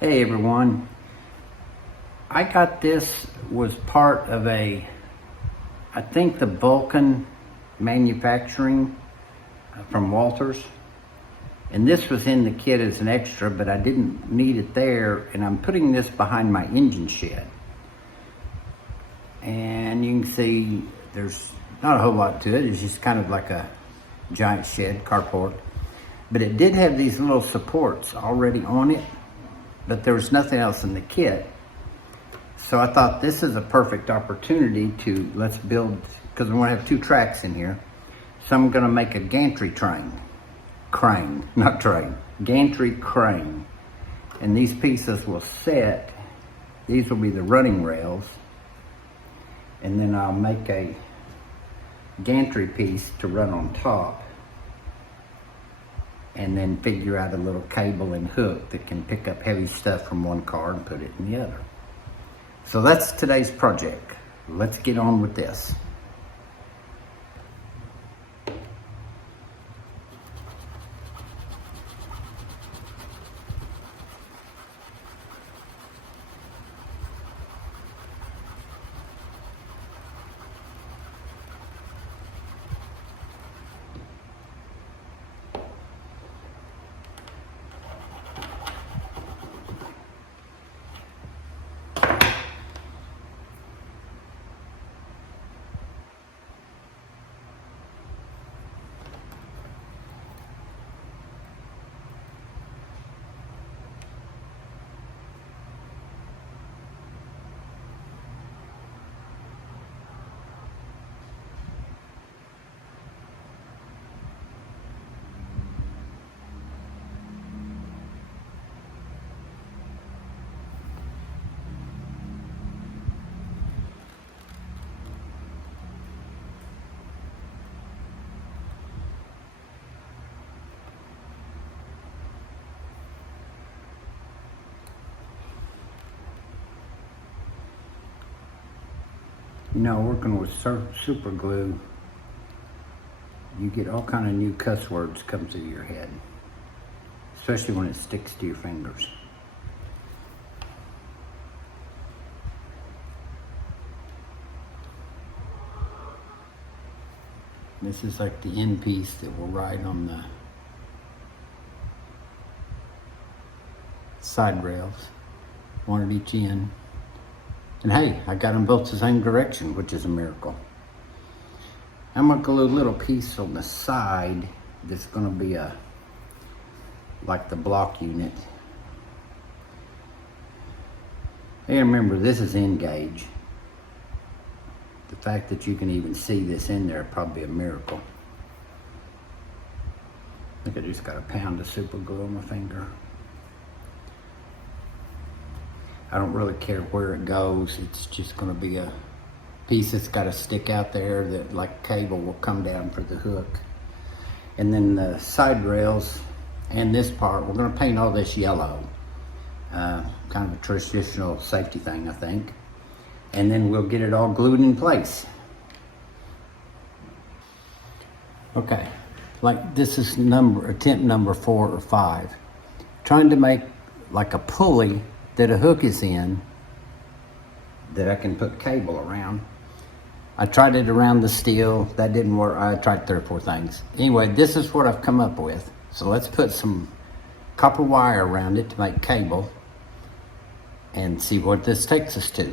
Hey everyone, I got this was part of I think the Vulcan manufacturing from Walters. And this was in the kit as an extra, but I didn't need it there. And I'm putting this behind my engine shed. And you can see there's not a whole lot to it. It's just kind of like a giant shed, carport. But it did have these little supports already on it, but there was nothing else in the kit. So I thought this is a perfect opportunity to, let's build, because we want to have two tracks in here. So I'm going to make a gantry gantry crane. And these pieces will set, these will be the running rails. And then I'll make a gantry piece to run on top. And then figure out a little cable and hook that can pick up heavy stuff from one car and put it in the other. So that's today's project. Let's get on with this. You know, working with super glue, you get all kind of new cuss words come through your head, especially when it sticks to your fingers. This is like the end piece that will ride on the side rails, one at each end. And hey, I got them both the same direction, which is a miracle. I'm gonna glue a little piece on the side that's gonna be like the block unit. And remember, this is end gauge. The fact that you can even see this in there probably a miracle. I think I just got a pound of super glue on my finger. I don't really care where it goes. It's just gonna be a piece that's gotta stick out there that like cable will come down for the hook. And then the side rails and this part, we're gonna paint all this yellow. Kind of a traditional safety thing, I think. And then we'll get it all glued in place. Okay, like this is attempt number 4 or 5. Trying to make like a pulley that a hook is in that I can put cable around. I tried it around the steel, that didn't work. I tried 3 or 4 things. Anyway, this is what I've come up with. So let's put some copper wire around it to make cable and see what this takes us to.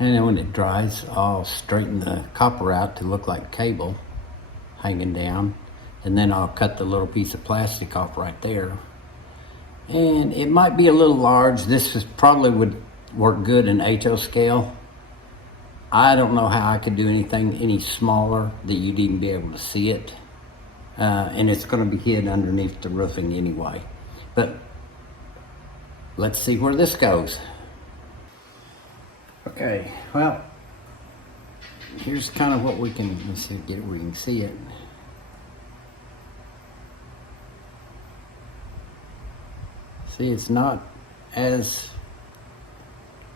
And then when it dries, I'll straighten the copper out to look like cable hanging down. And then I'll cut the little piece of plastic off right there. And it might be a little large. This probably would work good in HO scale. I don't know how I could do anything any smaller that you'd even be able to see it. And it's going to be hid underneath the roofing anyway. But let's see where this goes. Okay, well, here's kind of what we can, let's see, get it where you can see it. See, it's not as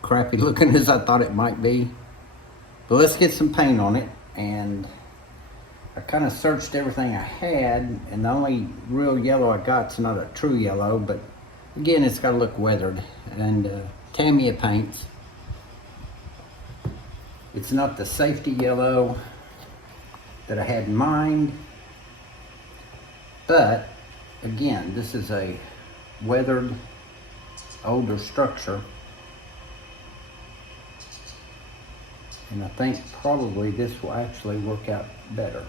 crappy looking as I thought it might be. But let's get some paint on it. And I kind of searched everything I had, and the only real yellow I got's not a true yellow, but again, it's got to look weathered. And Tamiya paints. It's not the safety yellow that I had in mind, but again, this is a weathered older structure, and I think probably this will actually work out better.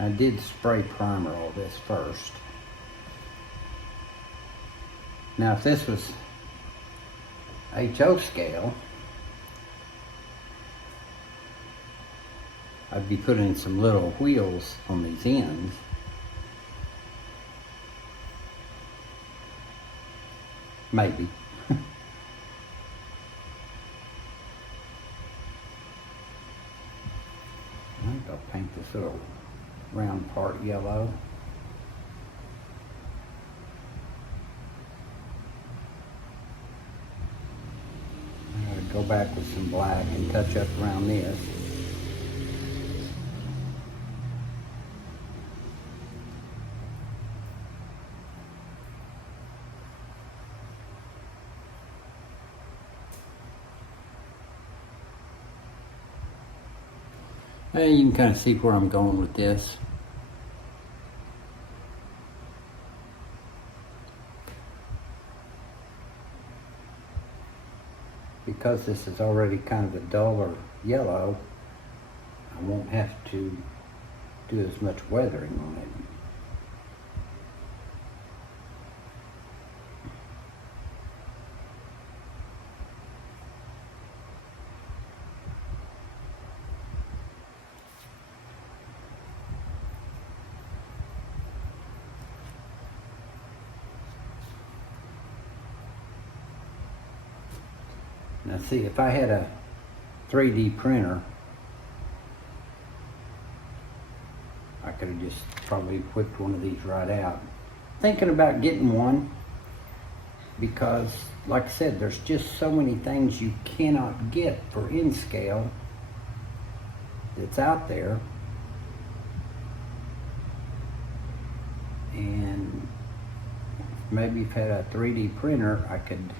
I did spray primer all this first. Now if this was HO scale, I'd be putting some little wheels on these ends. Maybe. I think I'll paint this little round part yellow. I'm going to go back with some black and touch up around this. And you can kind of see where I'm going with this. Because this is already kind of a duller yellow, I won't have to do as much weathering on it. Now see, if I had a 3D printer, I could have just probably whipped one of these right out. Thinking about getting one because, like I said, there's just so many things you cannot get for in scale that's out there. And maybe if I had a 3D printer, I could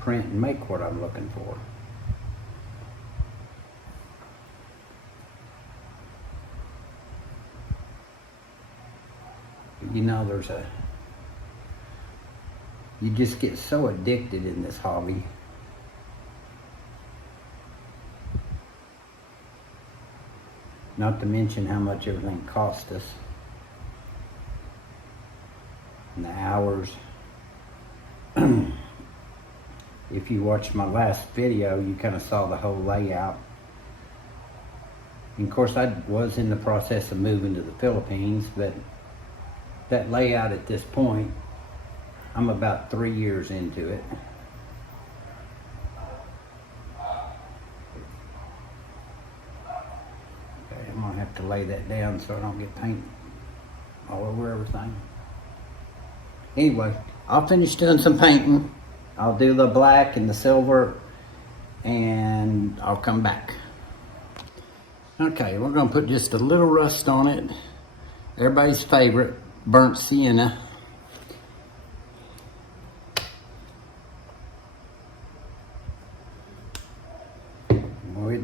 print and make what I'm looking for. But you know, you just get so addicted in this hobby. Not to mention how much everything cost us. And the hours. If you watched my last video, you kind of saw the whole layout. And of course, I was in the process of moving to the Philippines, but that layout at this point, I'm about 3 years into it. Okay, I'm gonna have to lay that down so I don't get paint all over everything. Anyway, I'll finish doing some painting. I'll do the black and the silver, and I'll come back. Okay, we're gonna put just a little rust on it. Everybody's favorite, burnt sienna.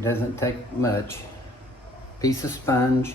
It doesn't take much. Piece of sponge.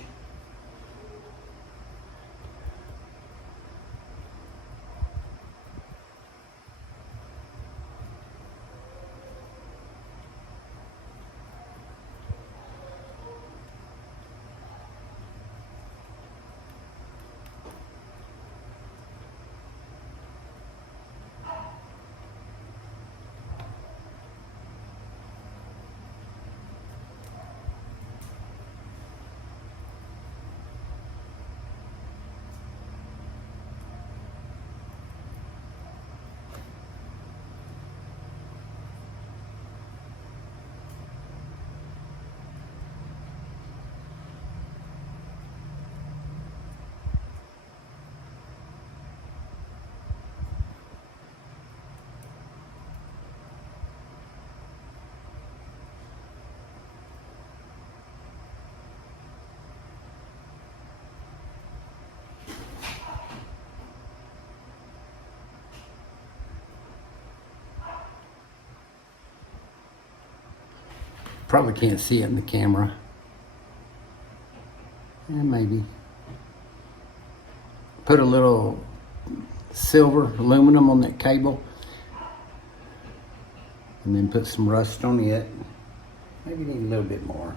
Probably can't see it in the camera. And maybe. Put a little silver aluminum on that cable. And then put some rust on it. Maybe need a little bit more.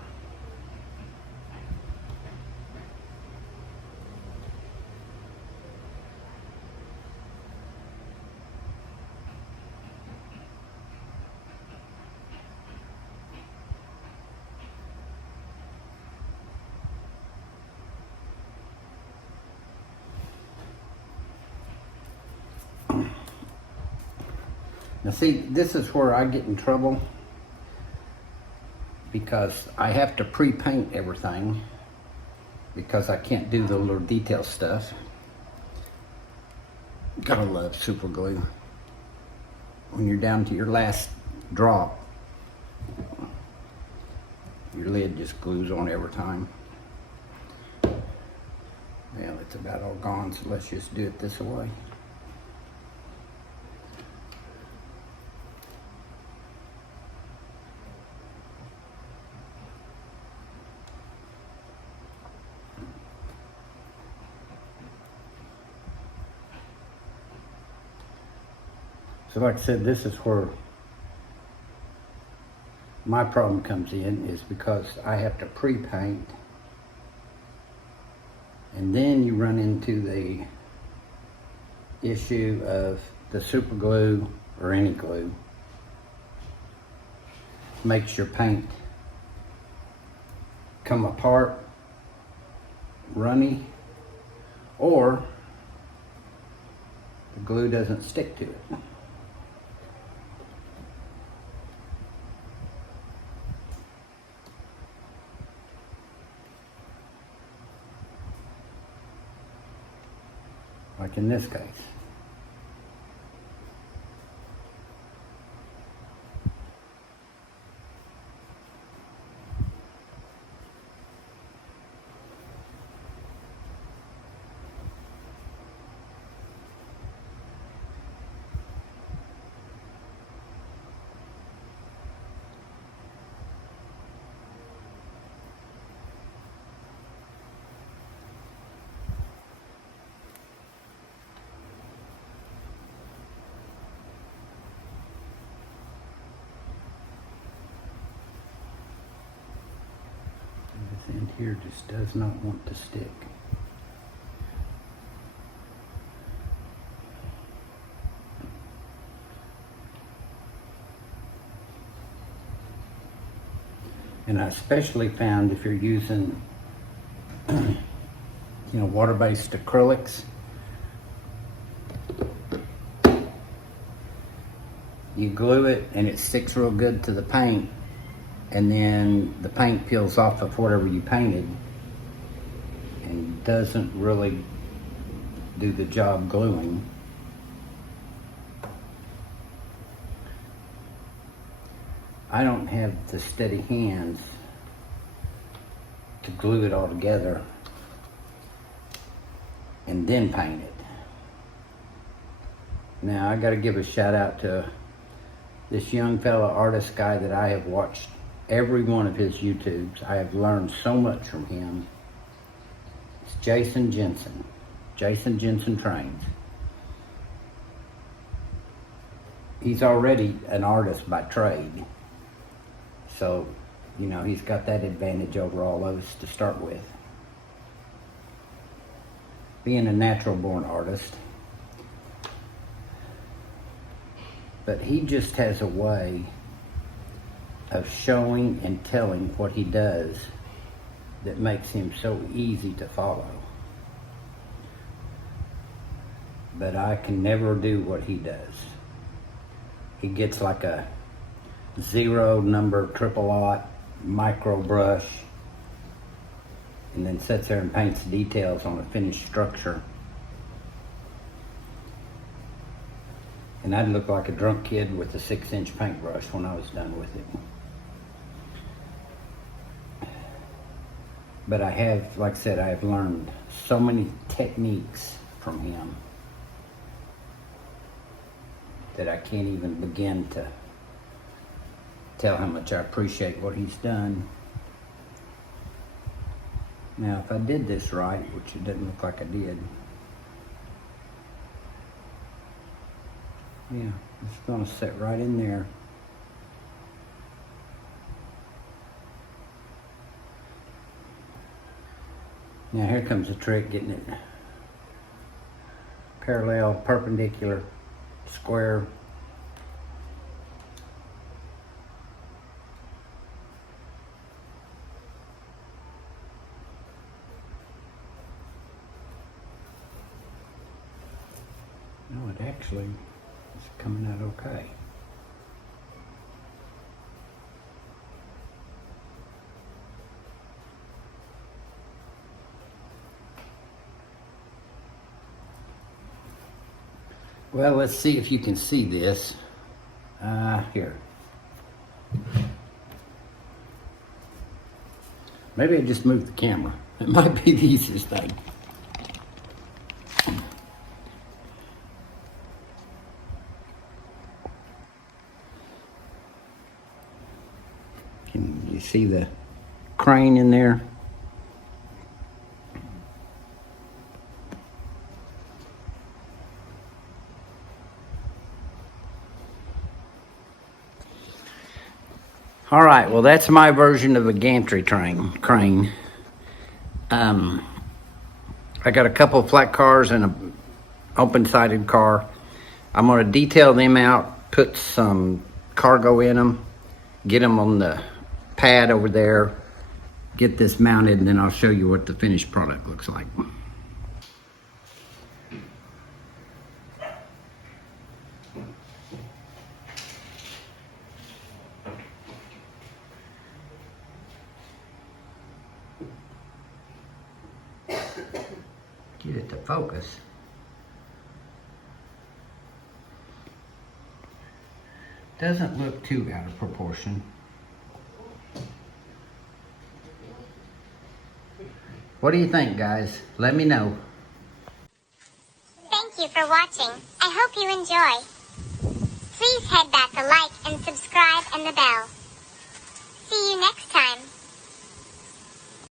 Now see, this is where I get in trouble because I have to pre-paint everything because I can't do the little detail stuff. Gotta love super glue. When you're down to your last drop, your lid just glues on every time. Well, it's about all gone, so let's just do it this way. So like I said, this is where my problem comes in, is because I have to pre-paint, and then you run into the issue of the super glue or any glue makes your paint come apart, runny, or the glue doesn't stick to it. Like in this case. This end here just does not want to stick. And I especially found if you're using water-based acrylics, you glue it and it sticks real good to the paint, and then the paint peels off of whatever you painted and doesn't really do the job gluing. I don't have the steady hands to glue it all together and then paint it. Now I gotta give a shout out to this young fella artist guy that I have watched every one of his YouTubes. I have learned so much from him. It's Jason Jensen. Jason Jensen Trains. He's already an artist by trade. So, you know, he's got that advantage over all of us to start with. Being a natural born artist. But he just has a way of showing and telling what he does that makes him so easy to follow. But I can never do what he does. He gets like a 0 number triple aught micro brush and then sits there and paints details on a finished structure. And I'd look like a drunk kid with a 6-inch paintbrush when I was done with it. But I have, like I said, I have learned so many techniques from him that I can't even begin to tell how much I appreciate what he's done. Now, if I did this right, which it doesn't look like I did, yeah, it's gonna sit right in there. Now here comes the trick, getting it parallel, perpendicular, square. No, it actually is coming out okay. Well, let's see if you can see this. Here. Maybe I just moved the camera. It might be the easiest thing. Can you see the crane in there? All right, well, that's my version of a gantry crane. I got a couple of flat cars and an open-sided car. I'm gonna detail them out, put some cargo in them, get them on the pad over there, get this mounted, and then I'll show you what the finished product looks like. Get it to focus. Doesn't look too out of proportion. What do you think, guys? Let me know. Thank you for watching. I hope you enjoy. Please head back a like and subscribe and the bell.